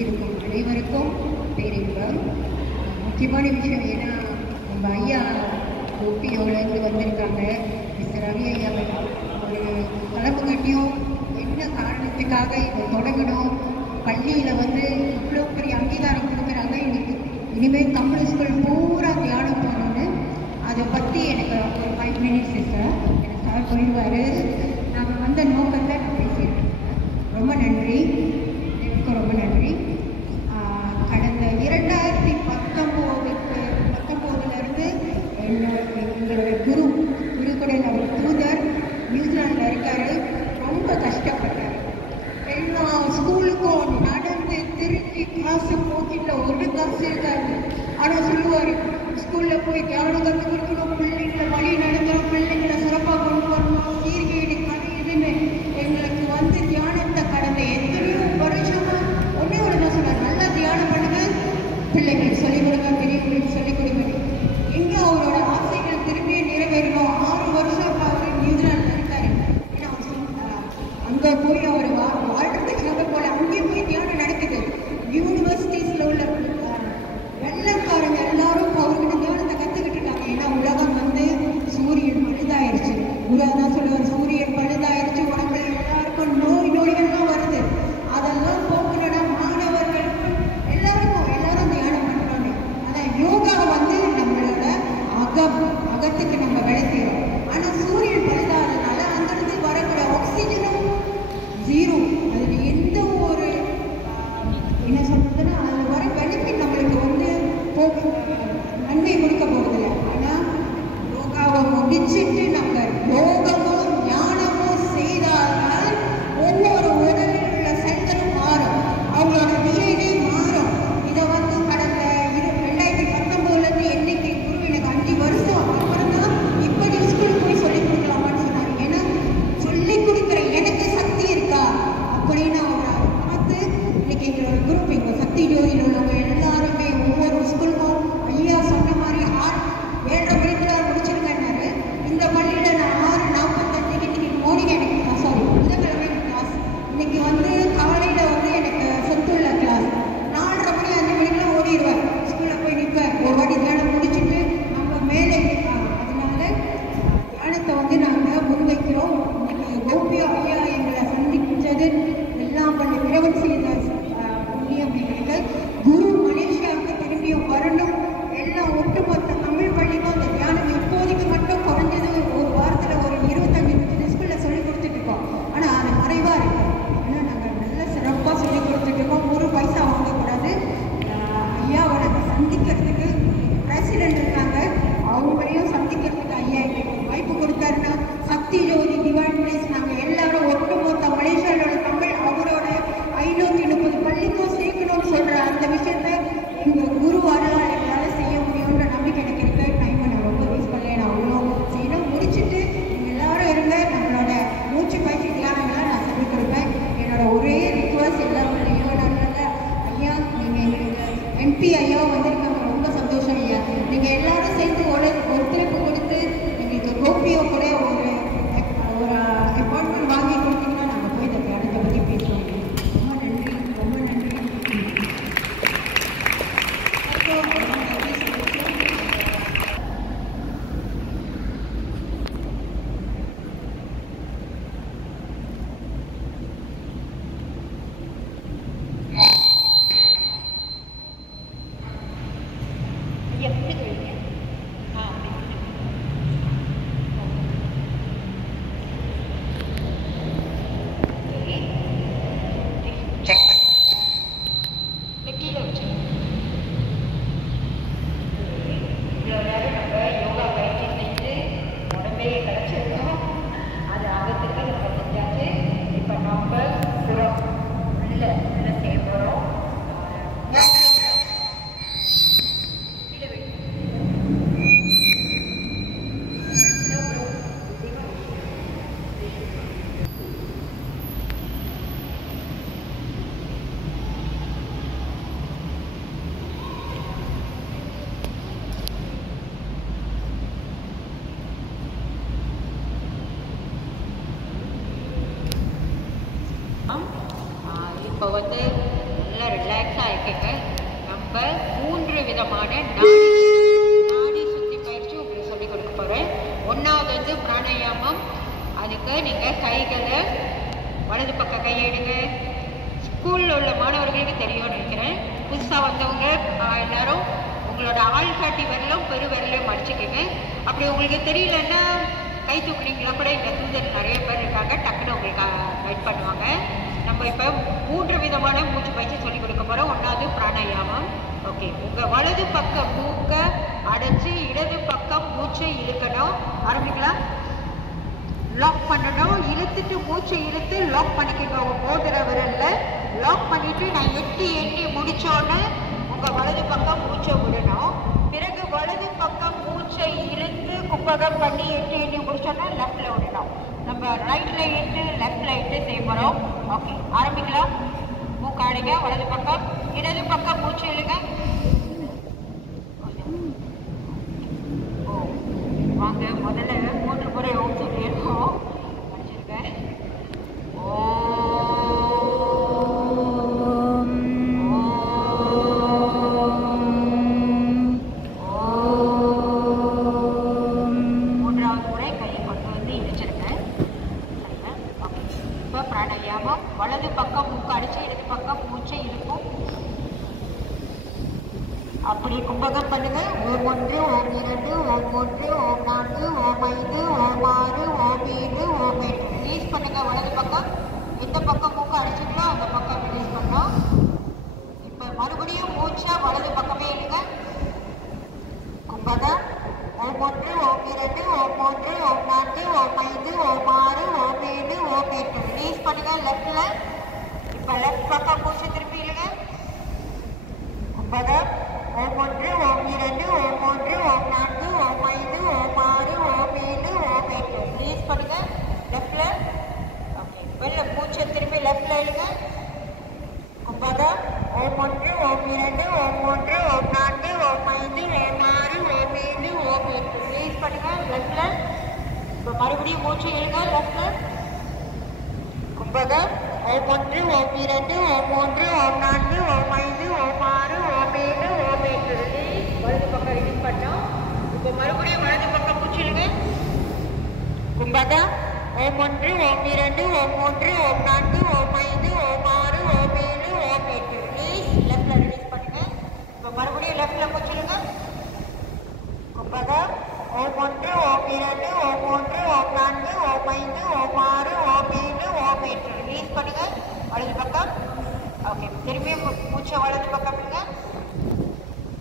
இருக்கும் அனைவருக்கும் பேரின்பம். முக்கியமான விஷயம் ஏன்னா நம்ம ஐயா ஓபியோலேருந்து வந்திருக்காங்க. மிஸ்டர் ரவி ஐயா ஒரு கலப்பு கட்டியும் என்ன காரணத்துக்காக இதை தொடங்கணும், பள்ளியில் வந்து இவ்வளோ பெரிய அங்கீகாரம் கொடுக்குறாங்க. இனிமேல் தமிழ் ஸ்கூல் பூரா தியானம் போகணும்னு அதை பற்றி எனக்கு ஒரு 5 minutes சிஸ்டர் எனக்கு சார் போயிடுவார். நாங்கள் வந்த நோக்கத்தை நான் பேசியிருக்கேன். ரொம்ப நன்றி, எனக்கு ரொம்ப நன்றி. கடந்த 2019 எங்களுடைய குருக்குடன் அவர் தூதர் நியூசிலாண்டில் இருக்கார். ரொம்ப கஷ்டப்பட்டார். எல்லா ஸ்கூலுக்கும் நடந்து திருச்சி காசு போக்கிட்டில் ஒரு காசு இருக்காது. ஆனால் சொல்லுவார், ஸ்கூலில் போய் தியானம் கற்றுக் கொடுக்கணும், பிள்ளைங்களை வழி நடத்தணும், பிள்ளைங்களை சிறப்பாக கொண்டு வரணும், சீர்கேடு அது இதுன்னு எங்களுக்கு வந்து தியானத்தை கடந்த எத்தனையோ வருஷமாக ஒன்றே ஒன்று தான் சொன்னார், நல்லா தியானம் பண்ணுங்க, பிள்ளைங்களுக்கு சொல்லிக் கொடுங்க, பெரியவங்களுக்கு சொல்லிக் கொடுங்க. எங்கே அவரோட ஆசைகள் திரும்பியே நிறைவேறணும். 6 வருஷம் அவர் நியூசிலாண்டில் இருக்காரு. ஏன்னா அங்கே போய் அவர் வாழ்றதுக்காக போல அங்கேயும் போய் தியானம் நடக்குது. யூனிவர்சிட்டிஸில் உள்ள வெள்ளக்காரங்க எல்லாரும் அவர்கிட்ட தியானத்தை கற்றுக்கிட்டு இருக்காங்க. ஏன்னா உலகம் வந்து சூரியன் பழுதாயிருச்சு. குரு தான் சொல்லுவார், சூரியன் பழுதாயிருச்சு, உடம்புல எல்லாருக்கும் நோய்கள்லாம் வருது. அதெல்லாம் போக்கணும்னா மாணவர்களுக்கு எல்லாரும் தியானம் பண்ணுறாங்க. அதான் யோகா வந்து நம்மளோட அகத்துக்கு நம்ம வேலை செய்யறோம். ஆனால் சூரியன் பழுதாதனால அங்கிருந்து வரக்கூடிய ஆக்சிஜனும் ஜீரோ. அதில் எந்த ஒரு என்ன சொல்றதுன்னா அதில் வர பெனிஃபிட் நம்மளுக்கு வந்து நன்மை கொடுக்க போகிறதில்ல. ஆனால் யோகாவை முடிச்சுட்டு நம்ம யோகமோ ஞானமோ செய்தால் ஒவ்வொரு உடலில் உள்ள செல்களும் மாறும், அவங்களோட DNA மாறும். இதை வந்து கடந்த 2019 என்னைக்கு குரு எனக்கு 5 வருஷம் அப்புறம் தான் இப்படி ஸ்கூல் போய் சொல்லிக் கொடுக்கலாமான்னு சொன்னார். ஏன்னா சொல்லிக் கொடுக்குற எனக்கு சக்தி இருக்கா அப்படின்னு அவரை பார்த்து இன்னைக்கு எங்களோட குரூப் இங்கே சக்தி ஜோதியில் உள்ளவங்க எல்லாருமே ஒவ்வொரு ஸ்கூலுக்கும் ஐயா சொன்ன மாதிரி 7:30 மணிக்கு முடிச்சிருக்கேன்னாரு. இந்த பள்ளியில் நான் 6:45 இன்னைக்கு மார்னிங் எனக்கு புதன்கிழமை கிளாஸ். இன்னைக்கு வந்து காலையில் வந்து எனக்கு சொத்துள்ள கிளாஸ். 4:30 மணி 5 மணிக்கெலாம் ஓடிடுவேன், ஸ்கூலில் போய் நிற்பேன். ஒரு வாட்டி தியானம் முடிச்சுட்டு நம்ம மேலே அதனால தியானத்தை வந்து நாங்கள் முன்வைக்கிறோம். இன்னைக்கு கோபி ஐயா எங்களை சந்திச்சது எல்லாம் பண்ணி பிரபன் செய்த புண்ணியம் எங்களுக்கு. குரு மலேசியாவுக்கு திரும்பியும் வரணும். எல்லாம் ஒட்டுமொத்த தமிழ் பள்ளிக்கும் அந்த தியானம் இப்போதைக்கு மட்டும் குறைஞ்சது ஒரு வாரத்தில் ஒரு 25-30 ஸ்கூலில் சொல்லிக் கொடுத்துட்டு இருக்கோம். ஆனால் அது மறைவாக இருக்கு. ஆனால் நாங்கள் நல்ல சிறப்பாக சொல்லிக் கொடுத்துட்டு இருக்கோம். ஒரு பைசா வாங்கக்கூடாது. ஐயாவை நாங்கள் சந்திக்கிறதுக்கு பிரசிடென்ட் இருக்காங்க, அவங்களையும் சந்திக்கிறதுக்கு ஐயா எங்களுக்கு வாய்ப்பு கொடுத்தாருன்னா சக்தி ஜோதி டிவைன் பிளேஸ் நாங்கள் எல்லாரும் ஒட்டுமொத்த மலேசியாவோட தமிழ் அவரோட 530 பள்ளிக்கும் சேர்க்கணும்னு சொல்கிற அந்த விஷயத்தை எங்கள் குரு வரலாறு எங்களால் செய்ய முடியுன்ற நம்பிக்கை எனக்கு இருக்கு. டைமை நான் ரொம்ப வேஸ்ட் பண்ணல, நான் அவ்வளோ செய்யணும். முடிச்சுட்டு நீங்கள் எல்லாரும் இருங்க, நம்மளோட மூச்சு பயிற்சி தியானங்களாக நான் சொல்லிக் கொடுப்பேன். என்னோட ஒரே ரிக்வஸ்ட் எல்லாருடையும் நல்ல ஐயா, நீங்கள் எங்களுக்கு MP ஐயாவும் வந்திருக்காங்க, ரொம்ப சந்தோஷம் ஐயா. நீங்கள் எல்லாரும் சேர்ந்து ஒத்துழைப்பு கொடுத்து எங்களுக்கு கோபியோ கூட ஒரு அப்பாயின்மெண்ட் வாங்கி கொடுத்தீங்கன்னா நாங்கள் போய் இந்த தியானத்தை பற்றி பேசுவோம். ரொம்ப நன்றி, ரொம்ப நன்றி. ரிலாக்ஸ் ஆகிக்கங்க. நம்ம 3 விதமான நாடி சுத்தி பயிற்சி உங்களுக்கு சொல்லிக் கொடுக்க போகிறேன். ஒன்றாவது வந்து பிராணாயாமம். அதுக்கு நீங்கள் கைகளை வலது பக்கம் கையெடுங்க. ஸ்கூலில் உள்ள மாணவர்களுக்கு தெரியும்னு நினைக்கிறேன். புதுசாக வந்தவங்க எல்லாரும் உங்களோட ஆள்காட்டி விரலும் பெரு விரலையும் மடிச்சுக்கோங்க. அப்படி உங்களுக்கு தெரியலன்னா கை தூக்குனீங்களா கூட இங்கே தூதர் நிறைய பேர் இருக்காங்க, டக்குன்னு உங்களுக்கு கைட் பண்ணுவாங்க. நம்ம இப்போ 3 விதமான மூச்சு பயிற்சி சொல்லிக் கொடுக்க போகிறோம். ஒன்றாவது பிராணாயாமம். ஓகே, உங்கள் வலது பக்கம் மூக்கை அடைச்சி இடது பக்கம் மூச்சை இழுக்கணும். ஆரம்பிக்கலாம். லாக் பண்ணணும். இழுத்துட்டு மூச்சை இழுத்து லாக் பண்ணிக்கோங்க. மோதிர விரலில் லாக் பண்ணிவிட்டு நான் 8 எண்ணி முடித்தோன்னே உங்கள் வலது பக்கம் மூச்சை விடணும். பிறகு வலது பக்கம் மூச்சை இழுத்து கும்பகம் பண்ணி 8 எண்ணி முடிச்சோன்னா லெஃப்டில் விடணும். நம்ம ரைட்டில் 8 லெஃப்டில் 8 செய்ய போகிறோம். ஓகே, ஆரம்பிக்கலாம். மூக்காடிங்க. வலது பக்கம், இடது பக்கம் மூச்சு இழுங்க. ஓ வாங்க, முதல்ல 3 முறை ஓம் சொல்லியிருக்கோம். படிச்சிருக்கேன். பிராணாயாமம். வலது பக்கம் மூக்கு அடிச்சு இடது பக்கம் மூச்சை இருக்கும். அப்படி கும்பகம் பண்ணுங்க. ஓம் 1, ஓம் 2, ஓம் 3, ஓம் 4, ஓம் 5, ஓம் 6, ஓம் 7, ஓம் 8. ரிலீஸ் பண்ணுங்க. வலது பக்கம் எந்த பக்கம் மூக்கு அடிச்சுங்களோ அந்த பக்கம் ரிலீஸ் பண்ணோம். இப்போ மறுபடியும் மூச்சா வலது பக்கமே இல்லைங்க. கும்பகம். ஓம் 1, ஓம் 2, ஓம் 3, ஓம் 4, ஓம் 5, ஓம் 6, ஓம் 7, ஓம் 8. ரிலீஸ் பண்ணுங்க லெஃப்ட்ல. இப்போ லெஃப்ட் பக்கம் மூச்சு திருப்பி இல்லைங்க. கும்பகம். ஓம் 1, ஓம் 2, ஓம் 3, ஓம் 4, ஓம் 5, ஓம் 6, ஓம் 7, ஓம் 8. ரிலீஸ் பண்ணுங்க லெஃப்ட்ல. ஓகே, வெளில மூச்சை திருப்பி லெஃப்ட்ல இழுங்க. கும்பகம். ஓம் 1, ஓம் 2, ஓம் 3, ஓம் 4, ஓம் 5, ஓம் 6, ஓம் 7, ஓம் 8. ரிலீஸ் பண்ணுங்க லெஃப்ட்ல. இப்போ மறுபடியும் மூச்சு இழுங்க லெஃப்ட்ல. கும்பகம். ஓம் 1, ஓம் 2, ஓம் 3, ஓம் 4, ஓம் 5, ஓம் 6, ஓம் 7, ஓம் 8. ரிலீஸ். வலது பக்கம் ரிலீஸ் பண்ணோம். இப்போ மறுபடியும் வலது பக்கம் மூச்சு இழுங்க. கும்பகம். ஓம் 1, ஓம் 2, ஓம் 3, ஓம் 4, ஓம் 5, ஓம் 6, ஓம் 7, ஓம் 8. ரிலீஸ். லெஃப்ட்ல ரிலீஸ் பண்ணுங்க. இப்போ மறுபடியும் லெஃப்ட்ல மூச்சு இழுங்க. கும்பகம். ஓம் 1, ஓம் 2, ஓம் 3, ஓம் 4, ஓம் 5, ஓம் 6, ஓம் 7, ஓம் 8. ரிலீஸ் பண்ணுங்க வலது பக்கம். ஓகே, திரும்பியும் மூச்சை வலது பக்கம்.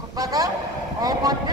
கும்பகம். ஓம் 1